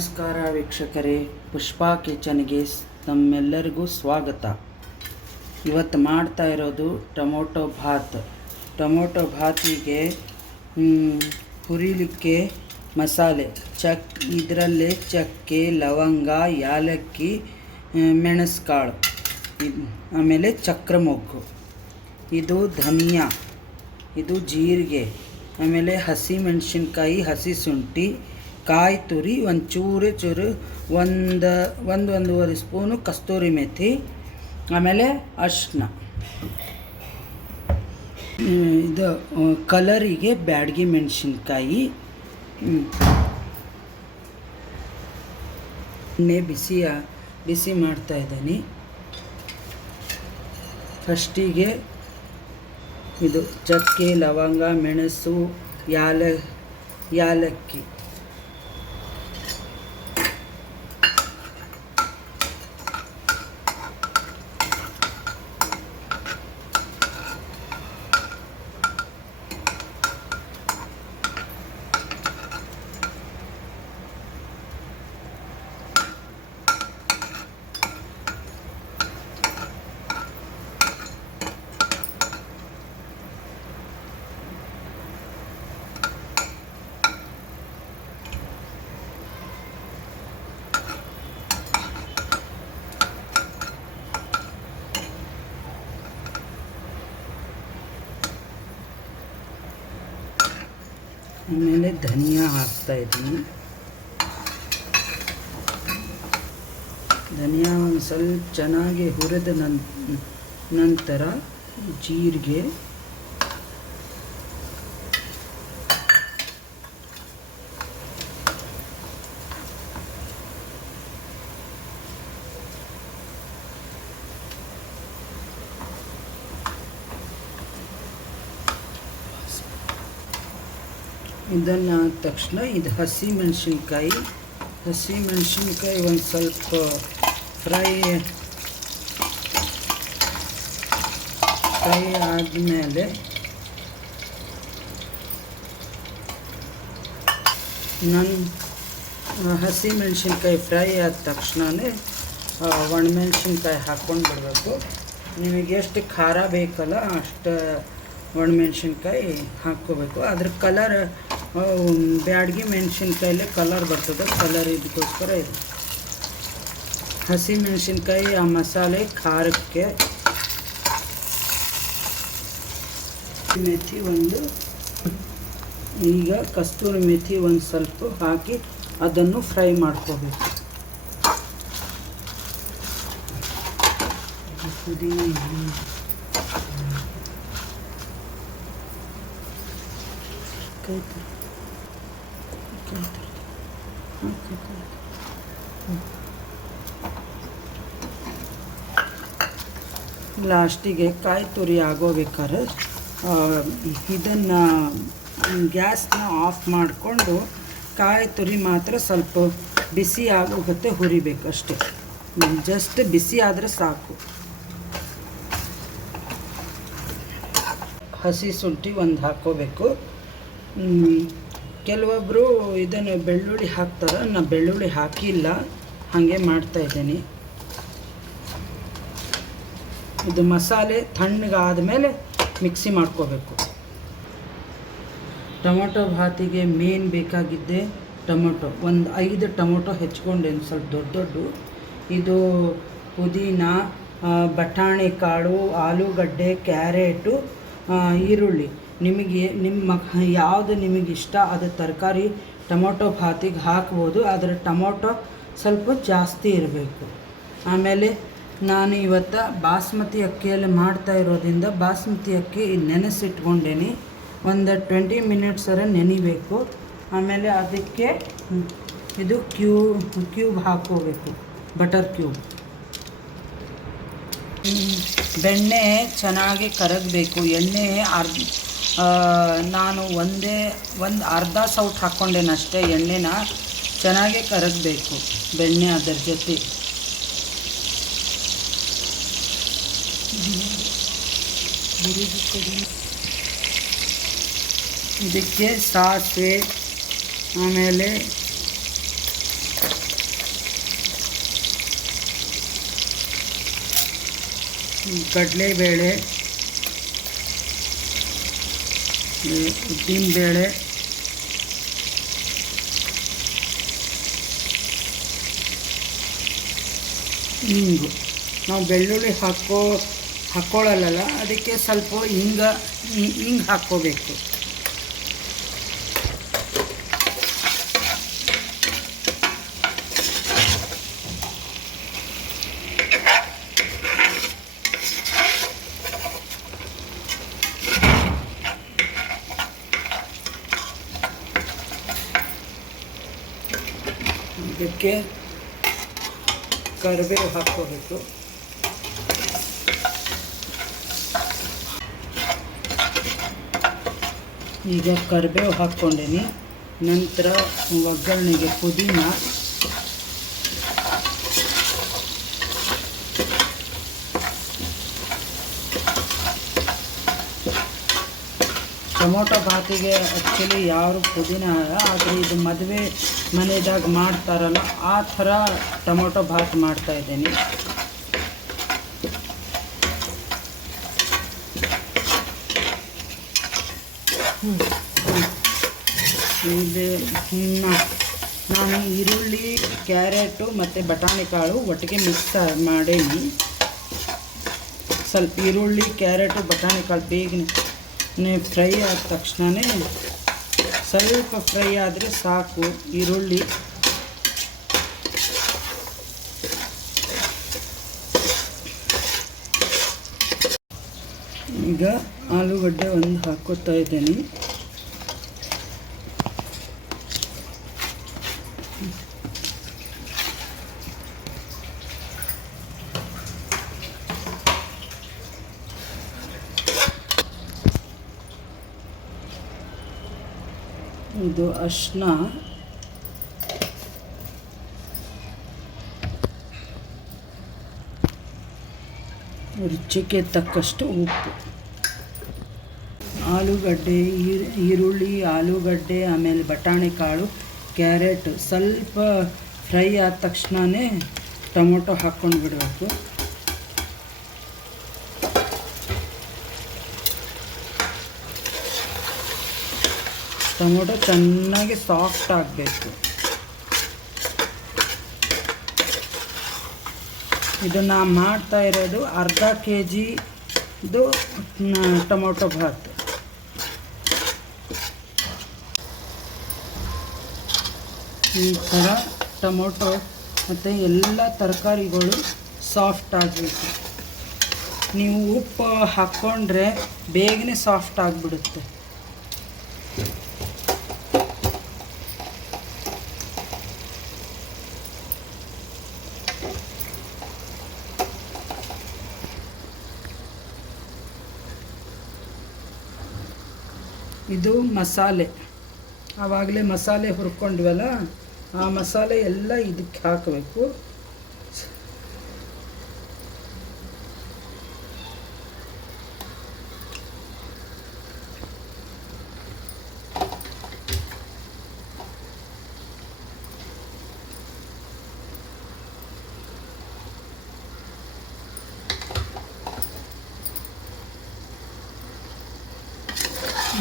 ನಮಸ್ಕಾರ ವೀಕ್ಷಕರೇ. ಪುಷ್ಪಾ ಕಿಚನ್ಗೆ ತಮ್ಮೆಲ್ಲರಿಗೂ ಸ್ವಾಗತ. ಇವತ್ತು ಮಾಡ್ತಾ ಇರೋದು ಟೊಮೊಟೊ ಭಾತ್. ಟೊಮೊಟೊ ಭಾತಿಗೆ ಹುರಿಲಿಕ್ಕೆ ಮಸಾಲೆ. ಚಕ್, ಇದರಲ್ಲೇ ಚಕ್ಕೆ, ಲವಂಗ, ಯಾಲಕ್ಕಿ ಮೆಣಸ್ಕಾಳು. ಆಮೇಲೆ ಚಕ್ರ ಮೊಗ್ಗು ಇದು ಧನಿಯಾ. ಇದು ಜೀರಿಗೆ. ಆಮೇಲೆ ಹಸಿ ಮೆಣಸಿನ್ಕಾಯಿ, ಹಸಿ ಶುಂಠಿ. ಕಾಯಿ ತುರಿ, ಒಂದು ಚೂರು ಚೂರು, ಒಂದು ಒಂದು ಒಂದೂವರೆ ಸ್ಪೂನು ಕಸ್ತೂರಿ ಮೆಥಿ, ಆಮೇಲೆ ಅರ್ಶಿನ ಇದು ಕಲರಿಗೆ ಬ್ಯಾಡಗಿ ಮೆಣಸಿನ್ಕಾಯಿ. ಎಣ್ಣೆ ಬಿಸಿ ಬಿಸಿ ಮಾಡ್ತಾ ಇದ್ದೀನಿ. ಫಸ್ಟಿಗೆ ಇದು ಚಕ್ಕೆ, ಲವಂಗ, ಮೆಣಸು, ಯಾಲ, ಯಾಲಕ್ಕಿ. ಆಮೇಲೆ ಧನಿಯಾ ಹಾಕ್ತಾ ಇದ್ದೀನಿ. ಧನಿಯಾ ಒಂದು ಸ್ವಲ್ಪ ಚೆನ್ನಾಗಿ ಹುರಿದ ನಂತರ ಜೀರಿಗೆ. ಇದನ್ನು ಆದ ತಕ್ಷಣ ಇದು ಹಸಿ ಮೆಣಸಿನ್ಕಾಯಿ. ಹಸಿ ಮೆಣಸಿನ್ಕಾಯಿ ಒಂದು ಸ್ವಲ್ಪ ಫ್ರೈ ಫ್ರೈ ಆದಮೇಲೆ ನನ್ನ ಹಸಿ ಮೆಣಸಿನ್ಕಾಯಿ ಫ್ರೈ ಆದ ತಕ್ಷಣವೇ ಒಣಮೆಣ್ಸಿನ್ಕಾಯಿ ಹಾಕ್ಕೊಂಡು ಬಿಡಬೇಕು. ನಿಮಗೆ ಎಷ್ಟು ಖಾರ ಬೇಕಲ್ಲ ಅಷ್ಟು ಒಣಮೆಣ್ಸಿನ್ಕಾಯಿ ಹಾಕ್ಕೋಬೇಕು. ಅದ್ರ ಕಲರ್ ಬ್ಯಾಡಗಿ ಮೆಣಸಿನ್ಕಾಯಲ್ಲಿ ಕಲರ್ ಬರ್ತದೆ. ಕಲರ್ ಇದಕ್ಕೋಸ್ಕರ ಇದು. ಹಸಿ ಮೆಣಸಿನ್ಕಾಯಿ, ಆ ಮಸಾಲೆ, ಖಾರಕ್ಕೆ ಮೆಥಿ ಒಂದು. ಈಗ ಕಸ್ತೂರಿ ಮೆಥಿ ಒಂದು ಸ್ವಲ್ಪ ಹಾಕಿ ಅದನ್ನು ಫ್ರೈ ಮಾಡ್ಕೋಬೇಕು. ಪುದೀನ ಎಲೆ. ಕೈ ತರ. ಕೈ ತರ. ಹಾಕು, ಕೈ ತರ. ಲಾಸ್ಟಿಗೆ ಕಾಯಿ ತುರಿ ಆಗೋಬೇಕಾದ್ರೆ ಇದನ್ನು ಗ್ಯಾಸ್ನ ಆಫ್ ಮಾಡಿಕೊಂಡು ಕಾಯಿ ತುರಿ ಮಾತ್ರ ಸ್ವಲ್ಪ ಬಿಸಿ ಆಗೋಗುತ್ತೆ ಹುರಿಬೇಕು ಅಷ್ಟೇ. ಜಸ್ಟ್ ಬಿಸಿ ಆದರೆ ಸಾಕು. ಹಸಿ ಶುಂಠಿ ಒಂದು ಹಾಕ್ಕೋಬೇಕು ಮ್, ಕೆಲವೊಬ್ಬರು ಇದನ್ನು ಬೆಳ್ಳುಳ್ಳಿ ಹಾಕ್ತಾರೆ. ನಾನು ಬೆಳ್ಳುಳ್ಳಿ ಹಾಕಿಲ್ಲ. ಹಾಗೆ ಮಾಡ್ತಾ ಇದ್ದೀನಿ. ಇದು ಮಸಾಲೆ ತಣ್ಣಗಾದ ಮೇಲೆ ಮಿಕ್ಸಿ ಮಾಡ್ಕೋಬೇಕು. ಟೊಮೊಟೊ ಭಾತಿಗೆ ಮೇನ್ ಬೇಕಾಗಿದ್ದೆ ಟೊಮೊಟೊ. ಒಂದು ಐದು ಟೊಮೊಟೊ ಹೆಚ್ಕೊಂಡೇನು ಸ್ವಲ್ಪ ದೊಡ್ಡ ದೊಡ್ಡದು ಇದು ಪುದೀನ ಬಟಾಣಿ ಕಾಳು, ಆಲೂಗಡ್ಡೆ, ಕ್ಯಾರೆಟು ಈರುಳ್ಳಿ. ನಿಮಗೆ, ನಿಮ್ಮ ಯಾವುದು ನಿಮಗೆ ಇಷ್ಟ, ಅದು ತರಕಾರಿ ಟೊಮೊಟೊ ಭಾತಿಗೆ ಹಾಕ್ಬೋದು, ಆದರೆ ಟೊಮೊಟೊ ಸ್ವಲ್ಪ ಜಾಸ್ತಿ ಇರಬೇಕು. ಆಮೇಲೆ ನಾನು ಇವತ್ತು ಬಾಸ್ಮತಿ ಅಕ್ಕಿಯಲ್ಲಿ ಮಾಡ್ತಾ ಇರೋದ್ರಿಂದ ಬಾಸ್ಮತಿ ಅಕ್ಕಿ ನೆನೆಸಿಟ್ಕೊಂಡೇನಿ. ಒಂದು ಟ್ವೆಂಟಿ ಮಿನಿಟ್ಸರ ನೆನಿಬೇಕು. ಆಮೇಲೆ ಅದಕ್ಕೆ ಇದು ಕ್ಯೂ ಕ್ಯೂಬ್ ಹಾಕೋಬೇಕು ಬಟರ್ ಕ್ಯೂಬ್. ಬೆಣ್ಣೆ ಚೆನ್ನಾಗಿ ಕರಗಬೇಕು, ಎಣ್ಣೆ ಅರ್ಧ ನಾನು ಒಂದೇ, ಒಂದು ಅರ್ಧ ಸೌಟ್ ಹಾಕ್ಕೊಂಡೇನಷ್ಟೇ ಎಣ್ಣೆನ ಚೆನ್ನಾಗೇ ಕರಗಬೇಕು, ಬೆಣ್ಣೆ ಅದರ ಜೊತೆ. ಇದಕ್ಕೆ ಸಾಸಿವೆ, ಆಮೇಲೆ ಕಡಲೆಬೇಳೆ ಉದ್ದಿನಬೇಳೆ ಹಿಂಗು ನಾವು ಬೆಳ್ಳುಳ್ಳಿ ಹಾಕೋ ಹಾಕ್ಕೊಳ್ಳಲ್ಲ ಅದಕ್ಕೆ ಸ್ವಲ್ಪ ಹಿಂಗ ಹಿಂಗೆ ಹಾಕ್ಕೋಬೇಕು. ಇದಕ್ಕೆ ಕರಿಬೇವು ಹಾಕ್ಕೋಬೇಕು. ಈಗ ಕರಿಬೇವು ಹಾಕ್ಕೊಂಡೀನಿ. ನಂತರ ಒಗ್ಗರಣೆಗೆ ಪುದೀನ. ಟೊಮೊಟೊ ಬಾತಿಗೆ ಆ್ಯಕ್ಚುಲಿ ಯಾರು ಪುದೀನ ಆದರೆ ಇದು ಮದುವೆ ಮನೆದಾಗ ಮಾಡ್ತಾರಲ್ಲ, ಆ ಥರ ಟೊಮೊಟೊ ಭಾತ್ ಮಾಡ್ತಾ ಇದ್ದೀನಿ. ಇದು ಇನ್ನು ನಾನು ಈರುಳ್ಳಿ, ಕ್ಯಾರೆಟು ಮತ್ತು ಬಟಾಣಿ ಕಾಳು ಒಟ್ಟಿಗೆ ಮಿಕ್ಸ್ ಮಾಡೀನಿ. ಸ್ವಲ್ಪ ಈರುಳ್ಳಿ, ಕ್ಯಾರೆಟು, ಬಟಾಣಿ ಕಾಳು ಬೇಗನೆ ಫ್ರೈ ಆದ ತಕ್ಷಣವೇ ಸ್ವಲ್ಪ ಫ್ರೈ ಆದರೆ ಸಾಕು ಈರುಳ್ಳಿ. ಈಗ ಆಲೂಗಡ್ಡೆ ಒಂದು ಹಾಕೋತಾ ಇದ್ದೀನಿ. ಇದು ಅರ್ಶಿನ ರುಚಿಗೆ ತಕ್ಕಷ್ಟು ಉಪ್ಪು. ಆಲೂಗಡ್ಡೆ ಈರುಳ್ಳಿ, ಆಲೂಗಡ್ಡೆ, ಆಮೇಲೆ ಬಟಾಣಿ ಕಾಳು, ಕ್ಯಾರೆಟ್, ಸ್ವಲ್ಪ ಫ್ರೈ ಆದ ತಕ್ಷಣವೇ ಟೊಮೊಟೊ ಹಾಕ್ಕೊಂಡು ಬಿಡಬೇಕು. ಟೊಮೊಟೊ ಚೆನ್ನಾಗಿ ಸಾಫ್ಟ್ ಆಗಬೇಕು. ಇದನ್ನು ಮಾಡ್ತಾ ಇರೋದು ಅರ್ಧ ಕೆ ಜಿದು ಟೊಮೊಟೊ ಭಾತ್. ಈ ಥರ ಟೊಮೊಟೊ ಮತ್ತು ಎಲ್ಲ ತರಕಾರಿಗಳು ಸಾಫ್ಟ್ ಆಗಬೇಕು. ನೀವು ಉಪ್ಪು ಹಾಕ್ಕೊಂಡ್ರೆ ಬೇಗನೆ ಸಾಫ್ಟ್ ಆಗಿಬಿಡುತ್ತೆ. ಇದು ಮಸಾಲೆ. ಆವಾಗಲೇ ಮಸಾಲೆ ಹುರ್ಕೊಂಡ್ವಲ್ಲ ಆ ಮಸಾಲೆ ಎಲ್ಲ ಇದಕ್ಕೆ ಹಾಕಬೇಕು.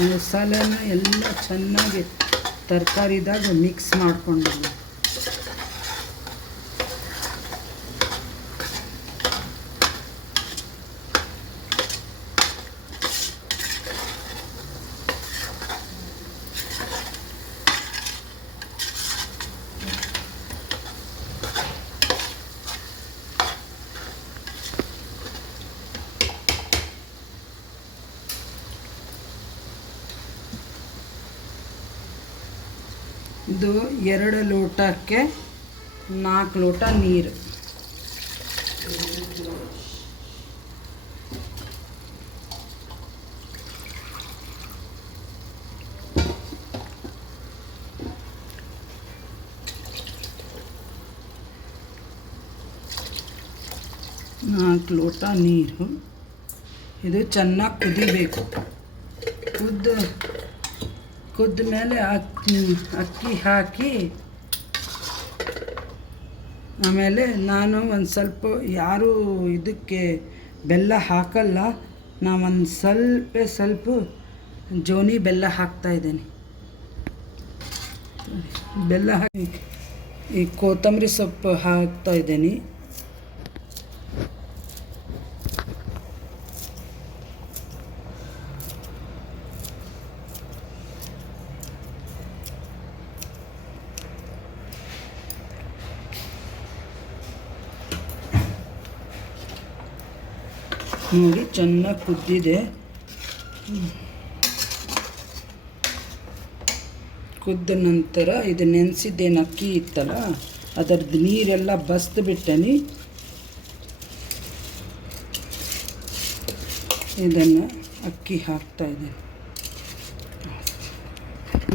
ಮಸಾಲೆನ ಎಲ್ಲ ಚೆನ್ನಾಗಿ ತರಕಾರಿದಾಗ ಮಿಕ್ಸ್ ಮಾಡ್ಕೊಂಡು ಇದು ಎರಡು ಲೋಟಕ್ಕೆ ನಾಲ್ಕು ಲೋಟ ನೀರು. ನಾಲ್ಕು ಲೋಟ ನೀರು. ಇದು ಚೆನ್ನಾಗಿ ಕುದಿಬೇಕು. ಕುದ್ದು ಕುದ್ದ ಮೇಲೆ ಅಕ್ಕಿ ಅಕ್ಕಿ ಹಾಕಿ, ಆಮೇಲೆ ನಾನು ಒಂದು ಸ್ವಲ್ಪ ಯಾರು ಇದಕ್ಕೆ ಬೆಲ್ಲ ಹಾಕಲ್ಲ ನಾವೊಂದು ಸ್ವಲ್ಪ ಸ್ವಲ್ಪ ಜೋನಿ ಬೆಲ್ಲ ಹಾಕ್ತಾ ಇದ್ದೀನಿ. ಬೆಲ್ಲ ಹಾಕಿ ಈ ಕೊತ್ತಂಬರಿ ಸೊಪ್ಪು ಹಾಕ್ತಾ ನೋಡಿ ಚೆನ್ನಾಗಿ ಕುದ್ದಿದೆ. ಕುದ್ದ ನಂತರ ಇದು ನೆನೆಸಿದ್ದೇನು ಅಕ್ಕಿ ಇತ್ತಲ್ಲ ಅದರದ್ದು ನೀರೆಲ್ಲ ಬಸ್ದು ಬಿಟ್ಟನಿ. ಇದನ್ನು ಅಕ್ಕಿ ಹಾಕ್ತಾ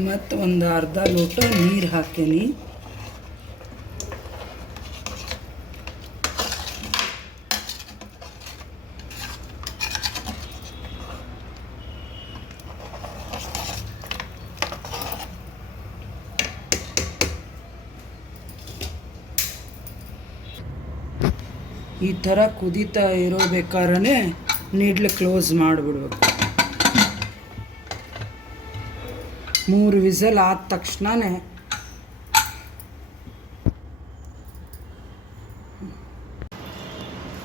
ಮತ್ತು ಒಂದು ಅರ್ಧ ಲೋಟ ನೀರು ಹಾಕೀನಿ. ಈ ಥರ ಕುದೀತಾ ಇರೋಬೇಕಾದ್ರೆ ನೀಡ್ಲು ಕ್ಲೋಸ್ ಮಾಡಿಬಿಡ್ಬೇಕು. ಮೂರು ವಿಸಲ್ ಆದ ತಕ್ಷಣವೇ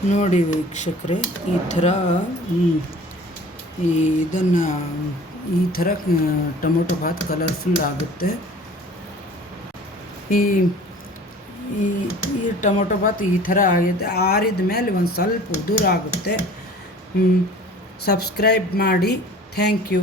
ನೋಡಿ ವೀಕ್ಷಕರೆ, ಈ ಥರ ಈ ಇದನ್ನು, ಈ ಥರ ಟೊಮೊಟೊ ಭಾತ್ ಕಲರ್ಫುಲ್ ಆಗುತ್ತೆ. ಈ ಈ ಈ ಟೊಮೊಟೊ ಬಾತ್ ಈ ಥರ ಆಗಿದೆ. ಆರಿದ ಮೇಲೆ ಒಂದು ಸ್ವಲ್ಪ ಉದುರಾಗುತ್ತೆ. ಸಬ್ಸ್ಕ್ರೈಬ್ ಮಾಡಿ. Thank you